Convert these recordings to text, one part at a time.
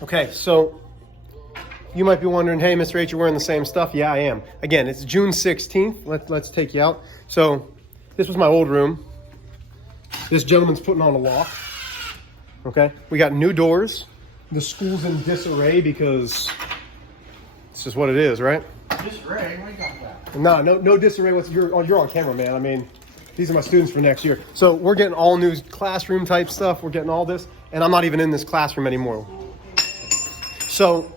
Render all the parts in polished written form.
Okay, so you might be wondering, hey, Mr. H, you're wearing the same stuff? Yeah, I am. Again, it's June 16th. Let's take you out. So this was my old room. This gentleman's putting on a lock. Okay, we got new doors. The school's in disarray because it's just what it is, right? Disarray? What are you talking about? No disarray. You're on camera, man. I mean, these are my students for next year. So we're getting all new classroom type stuff. We're getting all this, and I'm not even in this classroom anymore. So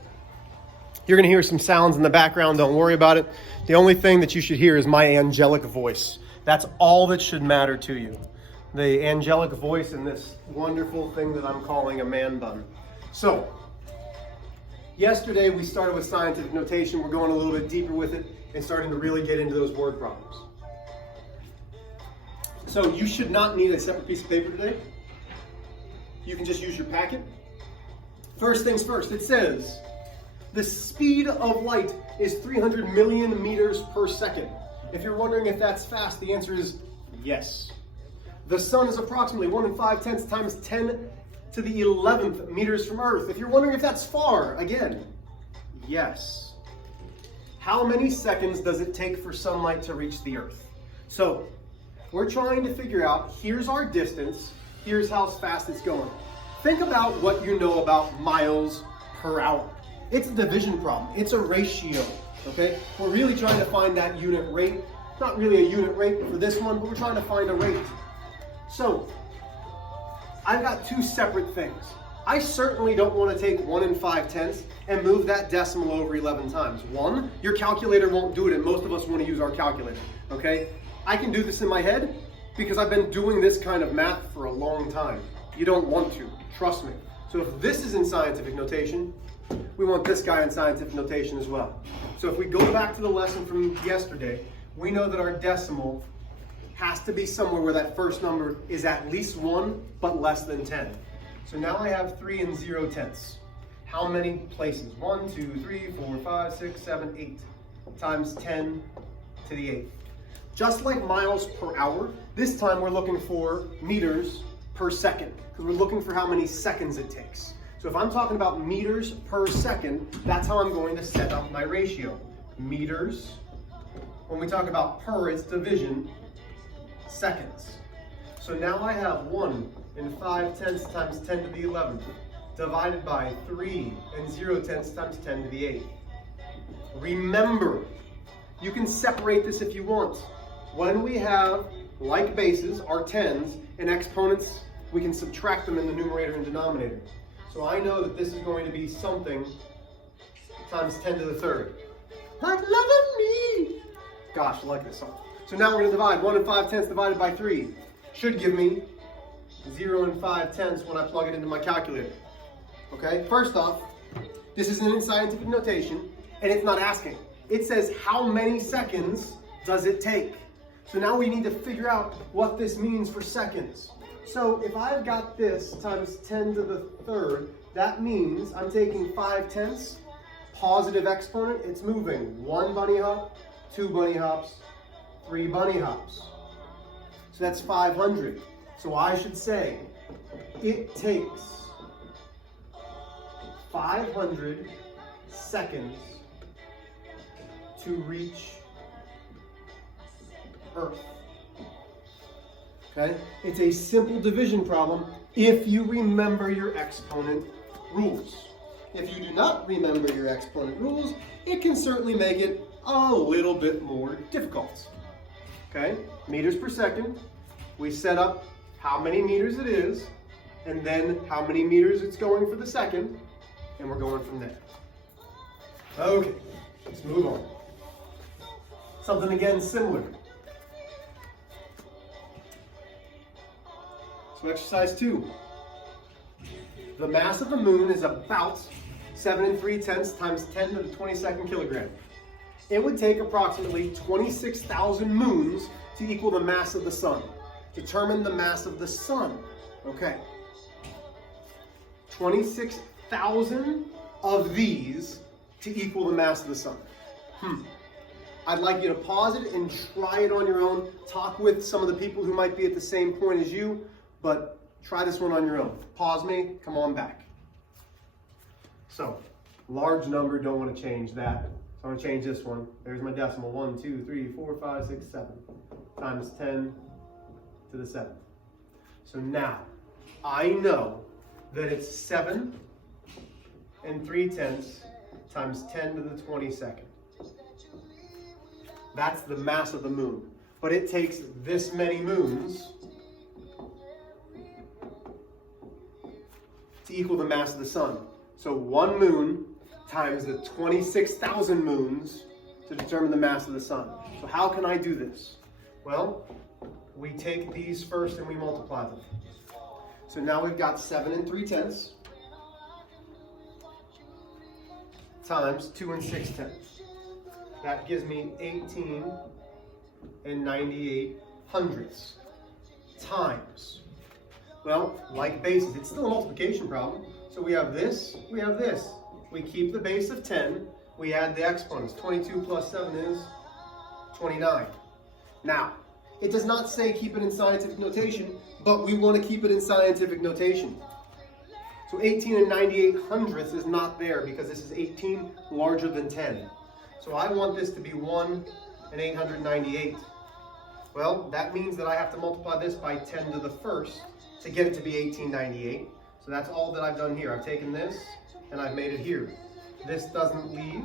you're going to hear some sounds in the background. Don't worry about it. The only thing that you should hear is my angelic voice. That's all that should matter to you. The angelic voice in this wonderful thing that I'm calling a man bun. So yesterday we started with scientific notation. We're going a little bit deeper with it and starting to really get into those word problems. So you should not need a separate piece of paper today. You can just use your packet. First things first, it says the speed of light is 300 million meters per second. If you're wondering if that's fast, the answer is yes. The sun is approximately 1 5/10 times 10 to the 11th meters from Earth. If you're wondering if that's far, again, yes. How many seconds does it take for sunlight to reach the Earth? So we're trying to figure out, here's our distance, here's how fast it's going. Think about what you know about miles per hour. It's a division problem. It's a ratio, okay? We're really trying to find that unit rate. Not really a unit rate for this one, but we're trying to find a rate. So I've got two separate things. I certainly don't want to take 1 5/10 and move that decimal over 11 times. One, your calculator won't do it, and most of us want to use our calculator, okay? I can do this in my head because I've been doing this kind of math for a long time. You don't want to, trust me. So if this is in scientific notation, we want this guy in scientific notation as well. So if we go back to the lesson from yesterday, we know that our decimal has to be somewhere where that first number is at least 1, but less than 10. So now I have 3 0/10. How many places? 1, 2, 3, 4, 5, 6, 7, 8 times 10 to the 8th. Just like miles per hour, this time we're looking for meters per second because we're looking for how many seconds it takes. So if I'm talking about meters per second, that's how I'm going to set up my ratio. Meters. When we talk about per, it's division. Seconds. So now I have 1 5/10 times 10 to the 11th divided by 3 0/10 times 10 to the 8th. Remember, you can separate this if you want. When we have like bases, our tens, and exponents, we can subtract them in the numerator and denominator. So I know that this is going to be something times 10 to the 3rd. Like loving me. Gosh, I like this song. So now we're going to divide 1 5/10 divided by 3. Should give me 0 5/10 when I plug it into my calculator. Okay, first off, this isn't in scientific notation, and it's not asking. It says how many seconds does it take? So now we need to figure out what this means for seconds. So if I've got this times 10 to the 3rd, that means I'm taking 5/10, positive exponent, it's moving 1 bunny hop, 2 bunny hops, 3 bunny hops. So that's 500. So I should say it takes 500 seconds to reach Earth. Okay? It's a simple division problem if you remember your exponent rules. If you do not remember your exponent rules, it can certainly make it a little bit more difficult. Okay? Meters per second. We set up how many meters it is, and then how many meters it's going for the second, and we're going from there. Okay, let's move on. Something again similar. So exercise 2. The mass of the moon is about 7 3/10 times 10 to the 22nd kilogram. It would take approximately 26,000 moons to equal the mass of the sun. Determine the mass of the sun. Okay. 26,000 of these to equal the mass of the sun. I'd like you to pause it and try it on your own. Talk with some of the people who might be at the same point as you, but try this one on your own. Pause me, come on back. So, large number, don't want to change that. So I'm going to change this one. There's my decimal. 1, 2, 3, 4, 5, 6, 7. Times 10 to the 7th. So now, I know that it's 7 3/10 times 10 to the 22nd. That's the mass of the moon. But it takes this many moons to equal the mass of the sun. So 1 moon times the 26,000 moons to determine the mass of the sun. So how can I do this? Well, we take these first and we multiply them. So now we've got 7 3/10 times 2 6/10. That gives me 18 98 hundredths times. Well, like bases, it's still a multiplication problem. So we have this, we have this. We keep the base of 10, we add the exponents. 22 plus 7 is 29. Now, it does not say keep it in scientific notation, but we want to keep it in scientific notation. So 18 98 hundredths is not there because this is 18 larger than 10. So I want this to be 1 898. Well, that means that I have to multiply this by 10 to the first to get it to be 1898. So that's all that I've done here. I've taken this and I've made it here. This doesn't leave.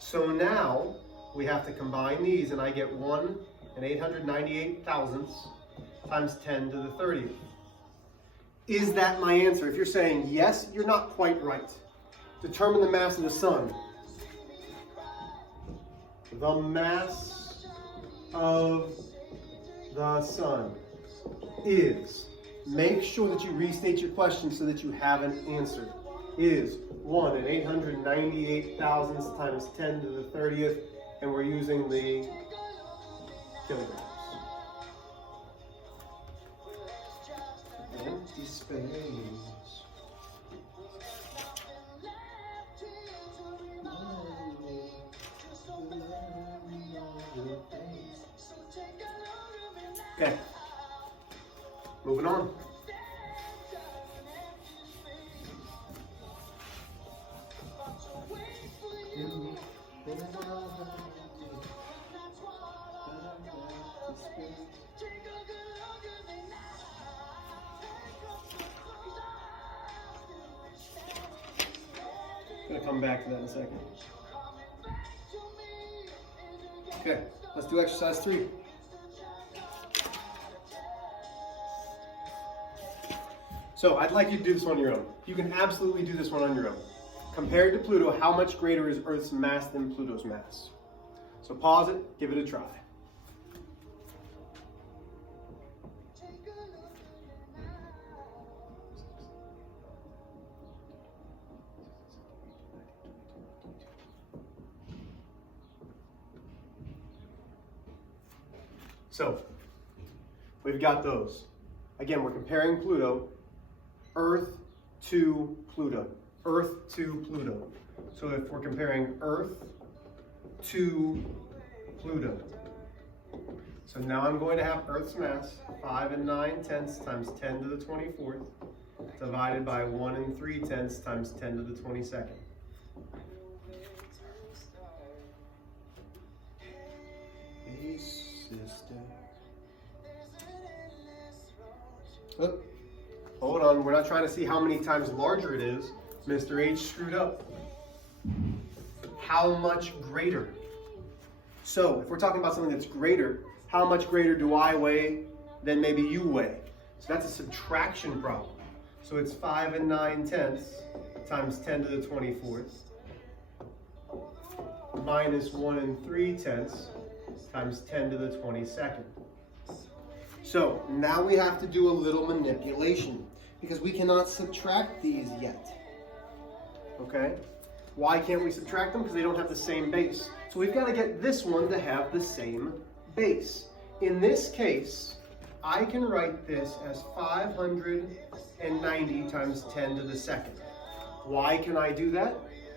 So now we have to combine these and I get 1 898 thousandths times 10 to the 30th. Is that my answer? If you're saying yes, you're not quite right. Determine the mass of the sun. The mass of the sun is, make sure that you restate your question so that you have an answer, is 1 898 thousandths times 10 to the 30th, and we're using the kilograms. Empty space. Okay, moving on. I'm gonna come back to that in a second. Okay, let's do exercise 3. So I'd like you to do this one on your own. You can absolutely do this one on your own. Compared to Pluto, how much greater is Earth's mass than Pluto's mass? So pause it, give it a try. So, we've got those. Again, we're comparing Pluto, Earth to Pluto, Earth to Pluto. So if we're comparing Earth to Pluto. So now I'm going to have Earth's mass, 5 9/10 times 10 to the 24th, divided by 1 3/10 times 10 to the 22nd. Hey, sister. Oh, hold on, we're not trying to see how many times larger it is. Mr. H screwed up. How much greater? So, if we're talking about something that's greater, how much greater do I weigh than maybe you weigh? So that's a subtraction problem. So it's 5 9/10 times 10 to the 24th minus 1 3/10 times 10 to the 22nd. So now we have to do a little manipulation because we cannot subtract these yet. Okay? Why can't we subtract them? Because they don't have the same base. So we've got to get this one to have the same base. In this case, I can write this as 590 times 10 to the second. Why can I do that?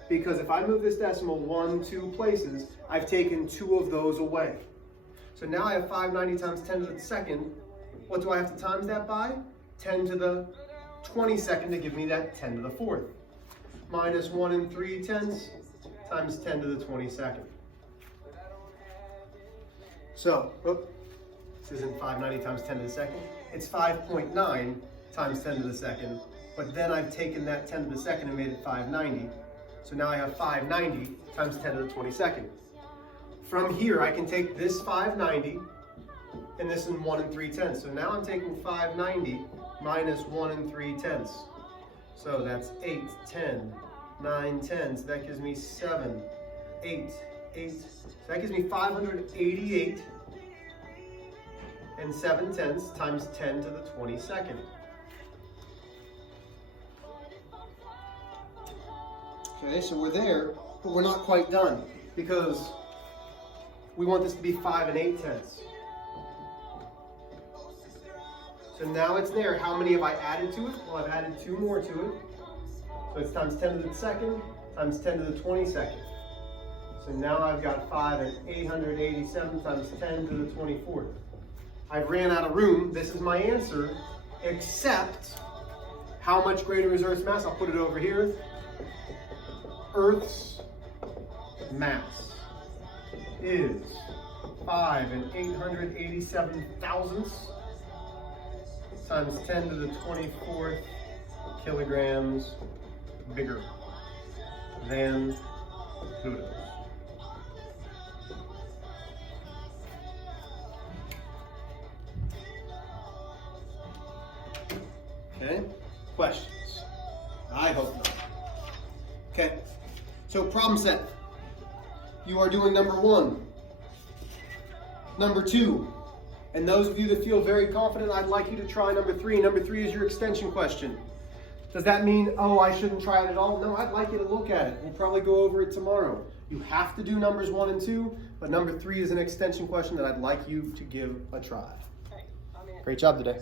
Because if I move this decimal 1, 2 places, I've taken 2 of those away. So now I have 590 times 10 to the second. What do I have to times that by? 10 to the 22nd to give me that 10 to the 4th. Minus 1 3/10 times 10 to the 22nd. So, this isn't 590 times 10 to the second. It's 5.9 times 10 to the second. But then I've taken that 10 to the second and made it 590. So now I have 590 times 10 to the 22nd. From here, I can take this 590 and this in 1 3/10. So now I'm taking 590 minus 1 3/10. So that's 8, 10, 9, 10. So that gives me 7, 8, 8. So that gives me 588 and 7/10 times 10 to the 22nd. Okay, so we're there, but we're not quite done because we want this to be 5 8/10. So now it's there. How many have I added to it? Well, I've added 2 more to it. So it's times 10 to the second times 10 to the 22nd. So now I've got 5,887 times 10 to the 24th. I've ran out of room. This is my answer, except how much greater is Earth's mass? I'll put it over here. Earth's mass is 5,887 thousandths times 10 to the 24th kilograms bigger than Pluto's. Okay, questions? I hope not. Okay, so problem set. You are doing number 1. Number 2. And those of you that feel very confident, I'd like you to try number 3. Number 3 is your extension question. Does that mean, oh, I shouldn't try it at all? No, I'd like you to look at it. We'll probably go over it tomorrow. You have to do numbers 1 and 2, but number 3 is an extension question that I'd like you to give a try. Great job today.